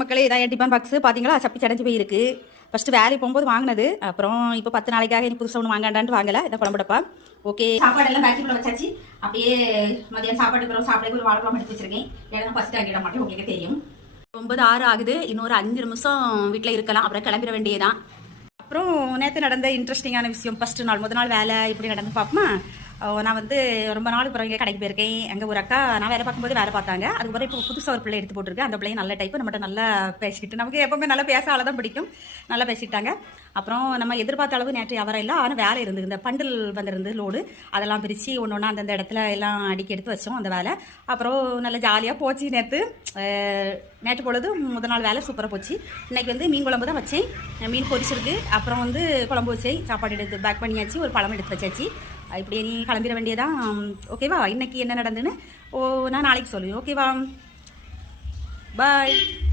மக்களே இதான் என் tiffin box. பார்த்தீங்களா சப்பி சடைஞ்சு போயிருக்கு. ஃபஸ்ட்டு வேலைக்கு போகும்போது வாங்கினது. அப்புறம் இப்போ பத்து நாளைக்காக எனக்கு புதுசாக ஒன்று வாங்காண்டான்ட்டு வாங்கலை. இதை குழம்புடப்பா ஓகே சாப்பாடு எல்லாம் பேக்கில் வச்சாச்சு. அப்படியே மதியம் சாப்பாடு பிறகு சாப்பிட ஒரு வாழைப்பழம் எடுத்து வச்சிருக்கேன். ஏன்னா ஃபஸ்ட்டு ஆகிட மாட்டேன். உங்களுக்கு தெரியும். ஒன்பது ஆறு ஆகுது. இன்னொரு அஞ்சு நிமிஷம் வீட்டில் இருக்கலாம். அப்புறம் கிளம்பிட வேண்டியதான் அப்புறம் நேற்று நடந்த இன்ட்ரெஸ்டிங்கான விஷயம். ஃபஸ்ட்டு நாள் முத நாள் வேலை இப்படி நடந்து பார்ப்போமா? நான் வந்து ரொம்ப நாள் பிறகு கடைக்கு போயிருக்கேன். எங்கள் ஒரு அக்கா நான் வேலை பார்க்கும்போது வேலை பார்த்தாங்க. அதுக்கப்புறம் இப்போ புதுசாக ஒரு பிள்ளை எடுத்து போட்டிருக்கு அந்த பிள்ளையும் நல்ல டைப்பு நம்மகிட்ட நல்லா பேசிக்கிட்டு நமக்கு எப்பவுமே நல்லா பேச ஆளை தான் பிடிக்கும். நல்லா பேசிட்டாங்க அப்புறம் நம்ம எதிர்பார்த்த அளவு நேற்று அவரை இல்லை ஆனால் வேலை இருந்தது. இந்த பண்டில் வந்திருந்து லோடு அதெல்லாம் பிரித்து ஒன்று ஒன்றா அந்தந்த இடத்துல எல்லாம் அடுக்கி எடுத்து வச்சோம் அந்த வேலை. அப்புறம் நல்லா ஜாலியாக போச்சு நேற்று நேற்று பொழுது முதல் நாள் வேலை சூப்பராக போச்சு. இன்றைக்கி வந்து மீன் குழம்பு தான் வச்சேன். மீன் பொரிச்சிருக்கு. அப்புறம் வந்து குழம்பு வச்சேன். சாப்பாடு எடுத்து பேக் பண்ணியாச்சு. ஒரு பழம் எடுத்து வச்சாச்சு. இப்படியே நீ கிளம்பிட வேண்டியதான் ஓகேவா இன்னைக்கு என்ன நடந்துன்னு ஓ நான் நாளைக்கு சொல்லுவேன். ஓகேவா பாய்